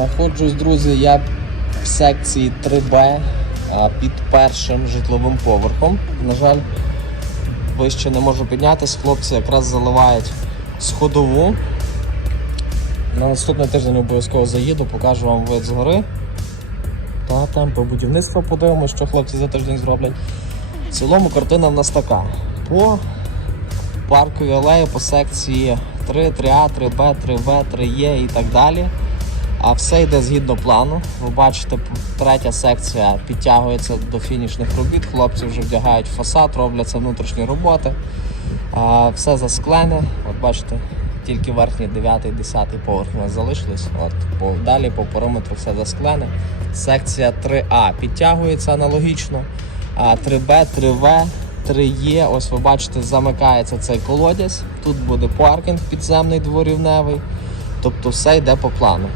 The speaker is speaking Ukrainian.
Знаходжусь, друзі, я в секції 3Б під першим житловим поверхом. На жаль, вище не можу піднятися. Хлопці якраз заливають сходову. На наступний тиждень обов'язково заїду, покажу вам вид згори. Та темпи будівництва подивимося, що хлопці за тиждень зроблять. В цілому картина в нас така. По парковій алеї, по секції 3, 3А, 3Б, 3В, 3Е і так далі. А все йде згідно плану. Ви бачите, третя секція підтягується до фінішних робіт. Хлопці вже вдягають фасад, робляться внутрішні роботи. Все засклене. От бачите, тільки верхній 9 10 поверх у нас залишились. От, по, далі по периметру все засклене. Секція 3А підтягується аналогічно. 3Б, 3В, 3Е. Ось ви бачите, замикається цей колодязь. Тут буде паркінг підземний дворівневий. Тобто все йде по плану.